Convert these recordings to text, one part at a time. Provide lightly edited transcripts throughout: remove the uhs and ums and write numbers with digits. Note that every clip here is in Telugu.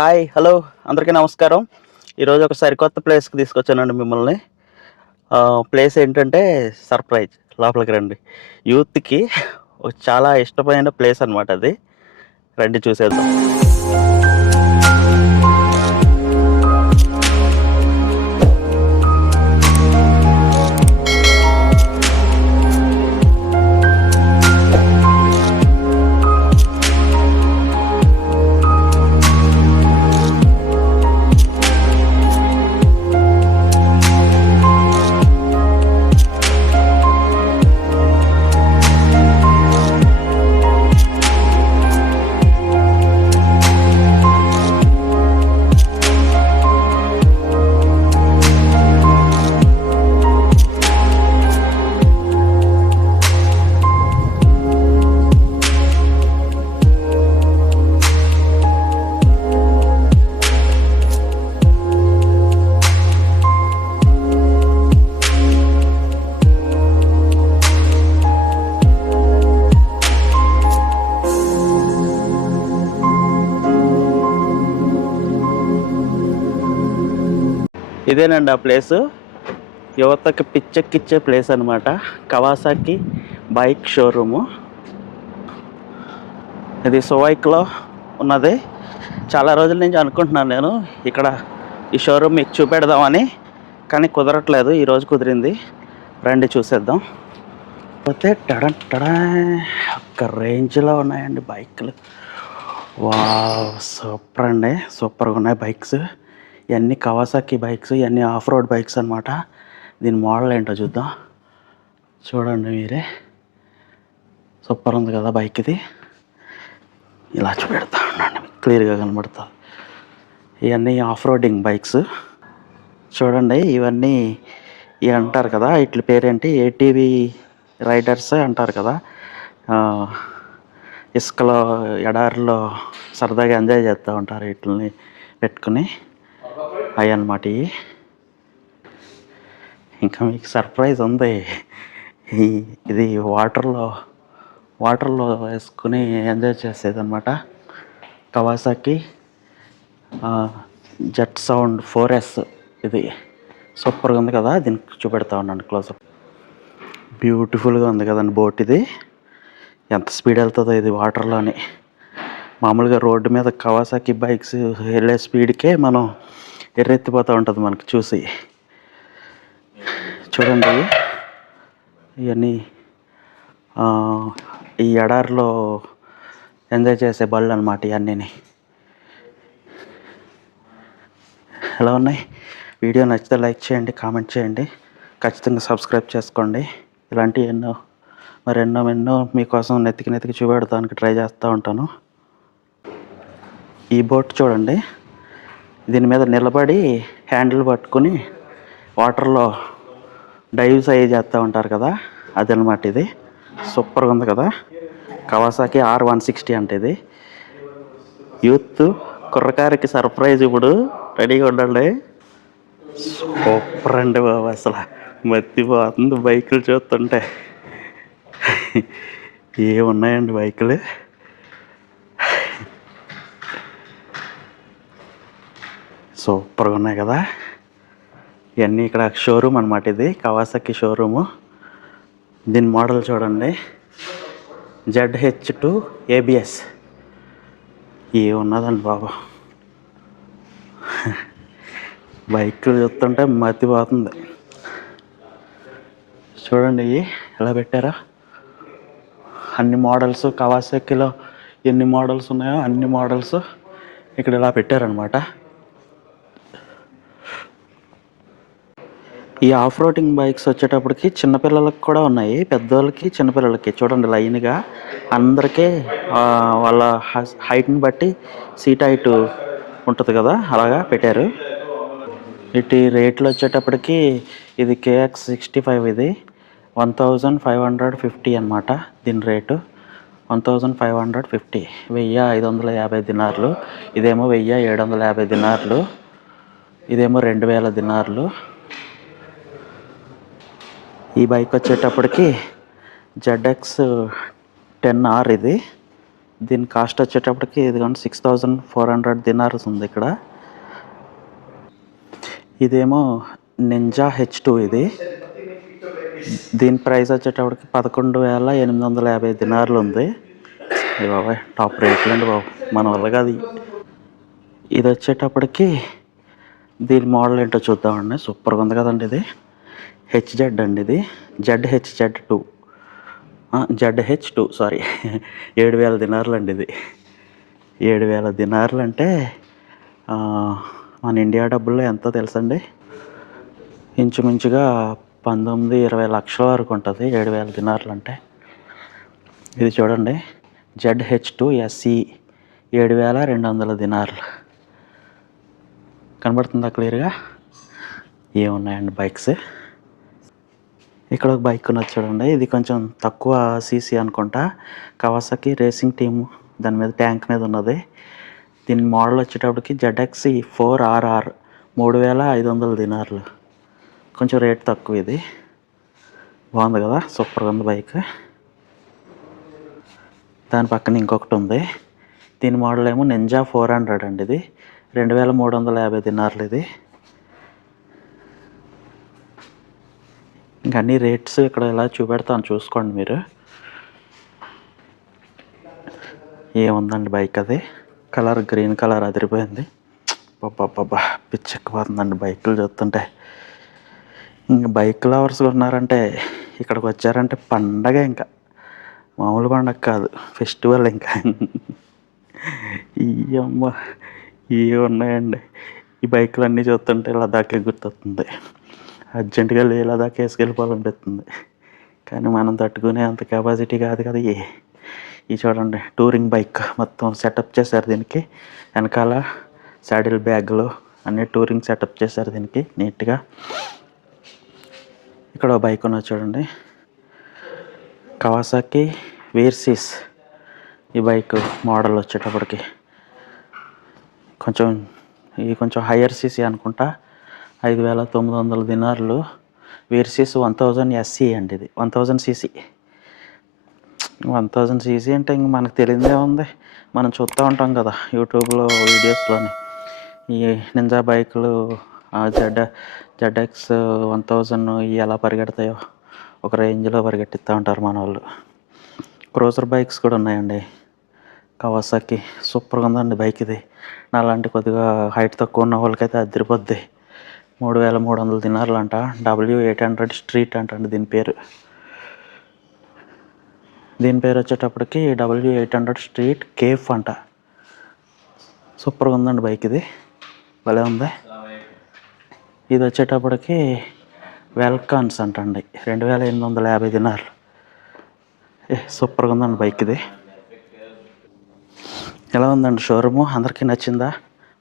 హాయ్ హలో అందరికీ నమస్కారం. ఈరోజు ఒక సరికొత్త ప్లేస్కి తీసుకొచ్చానండి మిమ్మల్ని. ప్లేస్ ఏంటంటే సర్ప్రైజ్. లోపలికి రండి. యూత్కి చాలా ఇష్టమైన ప్లేస్ అనమాట అది. రండి చూసేద్దాం. ఇదేనండి ఆ ప్లేసు. యువతకి పిచ్చెక్కిచ్చే ప్లేస్ అనమాట. Kawasaki bike showroom. ఇది సువైక్లో ఉన్నది. చాలా రోజుల నుంచి అనుకుంటున్నాను నేను ఇక్కడ ఈ షోరూమ్ మీకు చూపెడదామని, కానీ కుదరట్లేదు. ఈరోజు కుదిరింది. రండి చూసేద్దాం. పోతే టడా ఒక్క రేంజ్లో ఉన్నాయండి బైక్లు. సూపర్ అండి, సూపర్గా ఉన్నాయి బైక్స్. ఇవన్నీ కవాసాకి బైక్స్, ఇవన్నీ ఆఫ్ రోడ్ బైక్స్ అనమాట. దీని మోడల్ ఏంటో చూద్దాం. చూడండి మీరే, సూపర్ ఉంది కదా బైక్. ఇది ఇలా చూపెడతా ఉండండి, క్లియర్గా కనబడుతుంది. ఇవన్నీ ఆఫ్ రోడింగ్ బైక్స్. చూడండి, ఇవన్నీ ఇవి అంటారు కదా, వీటి పేరేంటి, ఏటీవీ రైడర్స్ అంటారు కదా. ఇసుకలో ఎడారిలో సరదాగా ఎంజాయ్ చేస్తూ ఉంటారు వీటిని పెట్టుకుని. అవి అన్నమాట ఇవి. ఇంకా మీకు సర్ప్రైజ్ ఉంది. ఇది వాటర్లో వేసుకుని ఎంజాయ్ చేసేది అనమాట. Kawasaki jet sound 4S. ఇది సూపర్గా ఉంది కదా. దీనికి చూపెడతా ఉన్నాను క్లోజప్. బ్యూటిఫుల్గా ఉంది కదండి బోట్. ఇది ఎంత స్పీడ్ వెళ్తుందో ఇది వాటర్లోని. మామూలుగా రోడ్డు మీద కవాసాకి బైక్స్ వెళ్ళే స్పీడ్కే మనం ఎర్రెత్తిపోతూ ఉంటుంది మనకి చూసి. చూడండి, ఇవన్నీ ఈ ఎడారిలో ఎంజాయ్ చేసే బళ్ళు అనమాట ఇవన్నీ. ఎలా ఉన్నాయి? వీడియో నచ్చితే లైక్ చేయండి, కామెంట్ చేయండి, ఖచ్చితంగా సబ్స్క్రైబ్ చేసుకోండి. ఇలాంటివి ఎన్నో మీకోసం నెతికి చూపెడతానికి ట్రై చేస్తూ ఉంటాను. ఈ బోట్ చూడండి, దీని మీద నిలబడి హ్యాండిల్ పట్టుకుని వాటర్లో డైవ్స్ అయ్యి చేస్తూ ఉంటారు కదా, అదనమాట ఇది. సూపర్గా ఉంది కదా. కవాసాకి R160 అంటే ఇది. యూత్ కుర్రకారికి సర్ప్రైజ్. ఇప్పుడు రెడీగా ఉండండి. సూపర్ అండి బాబు, అసలు మర్చిపోతుంది బైకులు చూస్తుంటే. ఏమున్నాయండి బైకులు. సూపర్గా ఉన్నాయి కదా. ఇవన్నీ ఇక్కడ షోరూమ్ అనమాట. ఇది కవాసాకి షోరూము. దీని మోడల్ చూడండి, ZH2 ABS. ఏమున్నదండి బాబు, బైకులు చూస్తుంటే మర్చిపోతుంది. చూడండి ఎలా పెట్టారా. అన్ని మోడల్స్ కవాసాకిలో ఎన్ని మోడల్స్ ఉన్నాయో అన్ని మోడల్స్ ఇక్కడ ఇలా పెట్టారనమాట. ఈ ఆఫ్ రోడింగ్ బైక్స్ వచ్చేటప్పటికి చిన్నపిల్లలకి కూడా ఉన్నాయి, పెద్దవాళ్ళకి చిన్నపిల్లలకి. చూడండి లైన్గా అందరికీ వాళ్ళ హైట్ని బట్టి సీట్ హైట్ ఉంటుంది కదా, అలాగా పెట్టారు. ఇటు రేట్లు వచ్చేటప్పటికి ఇది KX65. ఇది 1550 అనమాట. దీని రేటు 1550, 1550 దినార్లు. ఇదేమో 1750 దినార్లు. ఇదేమో 2000 దినార్లు. ఈ బైక్ వచ్చేటప్పటికి ZX10R. ఇది దీని కాస్ట్ వచ్చేటప్పటికి ఇది కానీ 6400 దినార్స్ ఉంది ఇక్కడ. ఇదేమో నింజా H2 ఇది. దీని ప్రైస్ వచ్చేటప్పటికి 11,850 దినార్లు ఉంది. ఇది బాబాయ్ టాప్ రేట్లు అండి బాబు, మన వల్ల కాదు. ఇది వచ్చేటప్పటికి దీని మోడల్ ఏంటో చూద్దామండి. సూపర్గా ఉంది కదండి. ఇది HZ అండి, ఇది ZHZ2 ZH2 సారీ 7,000 దినార్లు అండి. ఇది 7,000 దినార్లు అంటే మన ఇండియా డబ్బుల్లో ఎంతో తెలుసండి, ఇంచుమించుగా 19-20 లక్షల వరకు ఉంటుంది 7,000 దినార్లు అంటే. ఇది చూడండి ZH2 SE 7,200 దినార్లు. కనబడుతుందా క్లియర్గా? ఏమున్నాయండి బైక్స్. ఇక్కడ ఒక బైక్ ఉన్నది చూడండి. ఇది కొంచెం తక్కువ సీసీ అనుకుంటా, కవాసాకి రేసింగ్ టీము దాని మీద ట్యాంక్ మీద ఉన్నది. దీని మోడల్ వచ్చేటప్పటికి ZX4RR 3,500 దినార్లు. కొంచెం రేట్ తక్కువ. ఇది బాగుంది కదా, సూపర్గా ఉంది బైక్. దాని పక్కన ఇంకొకటి ఉంది. దీని మోడల్ ఏమో నింజా 400 అండి. ఇది 2,350 దినార్లు. ఇది ఇంకా అన్ని రేట్స్ ఇక్కడ ఇలా చూపెడతాను, చూసుకోండి మీరు. ఏముందండి బైక్, అది కలర్ గ్రీన్ కలర్ అదిరిపోయింది. బాబా పిచ్చెక్కిపోతుందండి బైకులు చూస్తుంటే. ఇంక బైక్ లవర్స్ ఉన్నారంటే ఇక్కడికి వచ్చారంటే పండగ, ఇంకా మామూలు పండగ కాదు, ఫెస్టివల్. ఇంకా ఈ అమ్మ ఇవి ఉన్నాయండి. ఈ బైకులు అన్నీ చూస్తుంటే లదాఖే గుర్తొస్తుంది. అర్జెంటుగా లదాఖ్ వేసుకెళ్ళిపోవాలనిపిస్తుంది, కానీ మనం తట్టుకునే అంత కెపాసిటీ కాదు కదా. ఈ చూడండి టూరింగ్ బైక్ మొత్తం సెటప్ చేశారు దీనికి. వెనకాల సాడిల్ బ్యాగులు అన్నీ టూరింగ్ సెటప్ చేశారు దీనికి నీట్గా. ఇక్కడ బైక్ ఉన్నది చూడండి, కవాసాకి వేర్సిస్. ఈ బైక్ మోడల్ వచ్చేటప్పటికి కొంచెం హయ్యర్ సీసీ అనుకుంటా, 5,900 దినార్లు. వేర్సిస్ 1000 SE అండి. ఇది 1000 cc. 1000 cc అంటే ఇంక మనకు తెలియదే ఉంది, మనం చూస్తూ ఉంటాం కదా యూట్యూబ్లో వీడియోస్లోని. ఈ నింజా బైకులు ZX 1000 ఎలా పరిగెడతాయో ఒక రేంజ్లో పరిగెట్టిస్తూ ఉంటారు మన వాళ్ళు. క్రూజర్ బైక్స్ కూడా ఉన్నాయండి కవాసాకి. సూపర్గా ఉందండి బైక్ ఇది. నాలాంటి కొద్దిగా హైట్ తక్కువ ఉన్న వాళ్ళకైతే అదిరిపోద్ది. 3,300 దినార్లు అంట. W800 స్ట్రీట్ అంటండి దీని పేరు. వచ్చేటప్పటికి W800 స్ట్రీట్ కేఫ్ అంట. సూపర్గా ఉందండి బైక్ ఇది, భలే ఉంది. ఇది వచ్చేటప్పటికి వెల్కాన్స్ అంటండి, 2,850 దినార్లు. సూపర్గా ఉందండి బైక్ ఇది. ఎలా ఉందండి షోరూము? అందరికీ నచ్చిందా?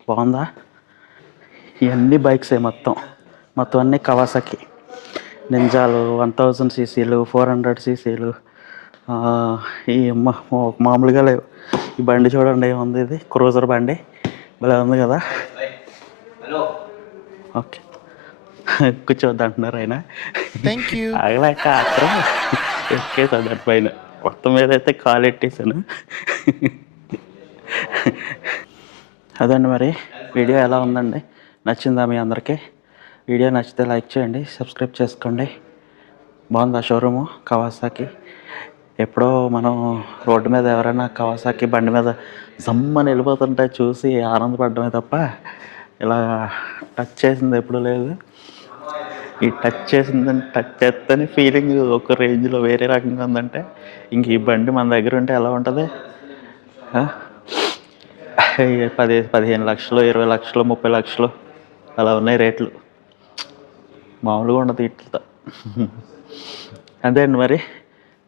బాగుందా? ఇవన్నీ బైక్సే మొత్తం అన్నీ కవాసాకి. నింజాలు 1000 cc, 400 cc. ఈ మామూలుగా లేవు. ఈ బండి చూడండి ఏముంది, ఇది క్రూజర్ బండి, భలే ఉంది కదా. ఓకే కూర్చోవద్దు అంటున్నారు ఆయన. ఆగలేక అక్కడ ఎక్కేసాను దాని పైన. మొత్తం మీద అయితే కాలు ఎట్టేసాను. అదండి మరి వీడియో ఎలా ఉందండి, నచ్చిందా మీ అందరికీ? వీడియో నచ్చితే లైక్ చేయండి, సబ్స్క్రైబ్ చేసుకోండి. బాగుందా షోరూము కవాసాకి? ఎప్పుడో మనం రోడ్డు మీద ఎవరైనా కవాసాకి బండి మీద జమ్మని వెళ్ళిపోతుంటే చూసి ఆనందపడడమే తప్ప ఇలా టచ్ చేసింది ఎప్పుడూ లేదు. ఈ టచ్ చేస్తేనే ఫీలింగ్ ఒక రేంజ్లో వేరే రకంగా ఉందంటే ఇంక ఈ బండి మన దగ్గర ఉంటే ఎలా ఉంటుంది? 15 లక్షలు, 20 లక్షలు, 30 లక్షలు అలా ఉన్నాయి రేట్లు. మామూలుగా ఉండదు ఇట్లతో. అదే అండి మరి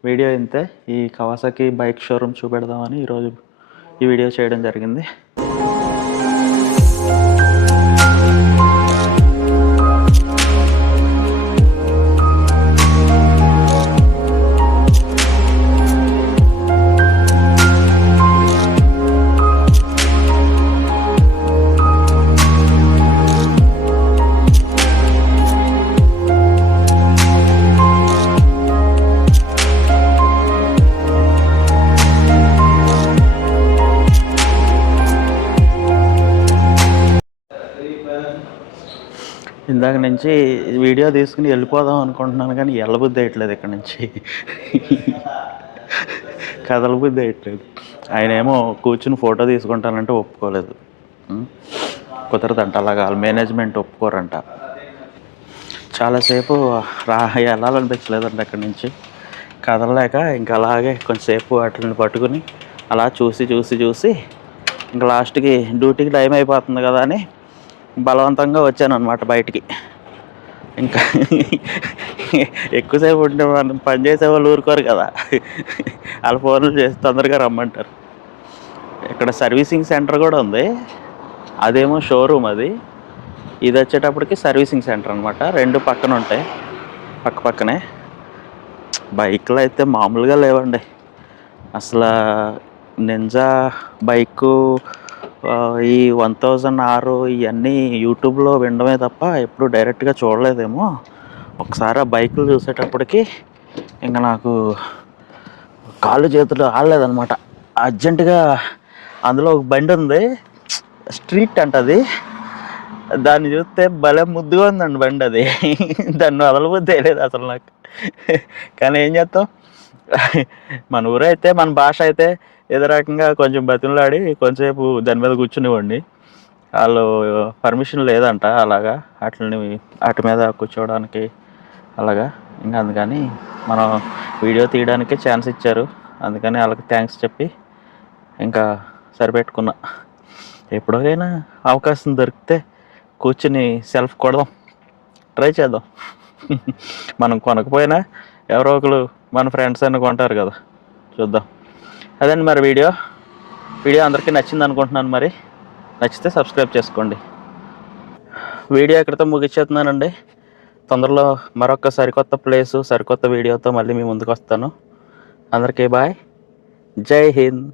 వీడియో ఇంతే. ఈ కవాసాకి బైక్ షోరూమ్ చూపెడదామని ఈరోజు ఈ వీడియో చేయడం జరిగింది. ఇందాక నుంచి వీడియో తీసుకుని వెళ్ళిపోదాం అనుకుంటున్నాను కానీ వెళ్ళబుద్ధి వేయట్లేదు ఇక్కడ నుంచి. కదలబుద్ధి వేయట్లేదు. ఆయన ఏమో కూర్చుని ఫోటో తీసుకుంటానంటే ఒప్పుకోలేదు. కుదరదంట, అలాగా మేనేజ్మెంట్ ఒప్పుకోరంట. చాలాసేపు వెళ్ళాలనిపించలేదండి అక్కడి నుంచి. కదలలేక ఇంకా అలాగే కొంచెంసేపు వాటిని పట్టుకుని అలా చూసి ఇంకా లాస్ట్కి డ్యూటీకి టైం అయిపోతుంది కదా అని బలవంతంగా వచ్చాను అనమాట బయటికి. ఇంకా ఎక్కువసేపు ఉంటే మనం పనిచేసే వాళ్ళు ఊరుకోరు కదా, వాళ్ళ ఫోన్లు చేసి తొందరగా రమ్మంటారు. ఇక్కడ సర్వీసింగ్ సెంటర్ కూడా ఉంది, అదేమో షోరూమ్. ఇది వచ్చేటప్పటికి సర్వీసింగ్ సెంటర్ అనమాట. రెండు పక్కన ఉంటాయి, పక్కనే. బైక్లు అయితే మామూలుగా లేవండి అసలు. నింజా బైకు, ఈ 1000R ఇవన్నీ యూట్యూబ్లో వినడమే తప్ప ఎప్పుడు డైరెక్ట్గా చూడలేదేమో. ఒకసారి ఆ బైకులు చూసేటప్పటికి ఇంకా నాకు కాళ్ళు చేతులు ఆడలేదనమాట. అర్జెంటుగా అందులో ఒక బండి ఉంది, స్ట్రీట్ అంటది. దాన్ని చూస్తే భలే ముద్దుగా ఉందండి బండి అది. దాన్ని వదలబుద్ధి లేదు అసలు నాకు. కానీ ఏం చేస్తాం, మన ఊరైతే మన భాష అయితే ఏదో రకంగా కొంచెం బతిమలాడి కొంచెంసేపు దాని మీద కూర్చునివ్వండి. వాళ్ళు పర్మిషన్ లేదంట అలాగా వాటి మీద కూర్చోవడానికి అలాగా. ఇంకా అందుకని మనం వీడియో తీయడానికి ఛాన్స్ ఇచ్చారు, అందుకని వాళ్ళకి థ్యాంక్స్ చెప్పి ఇంకా సరిపెట్టుకున్నా. ఎప్పుడైనా అవకాశం దొరికితే కూర్చుని సెల్ఫ్ కొడదాం, ట్రై చేద్దాం. మనం కొనకపోయినా ఎవరో ఒకరు మన ఫ్రెండ్స్ అయినా కొంటారు కదా, చూద్దాం. అదండి మరి వీడియో అందరికీ నచ్చింది అనుకుంటున్నాను. మరి నచ్చితే సబ్స్క్రైబ్ చేసుకోండి. వీడియో ఎక్కడితో ముగిచ్చేస్తున్నానండి. తొందరలో మరొక సరికొత్త ప్లేసు సరికొత్త వీడియోతో మళ్ళీ మీ ముందుకు వస్తాను. అందరికీ బాయ్, జై హింద్.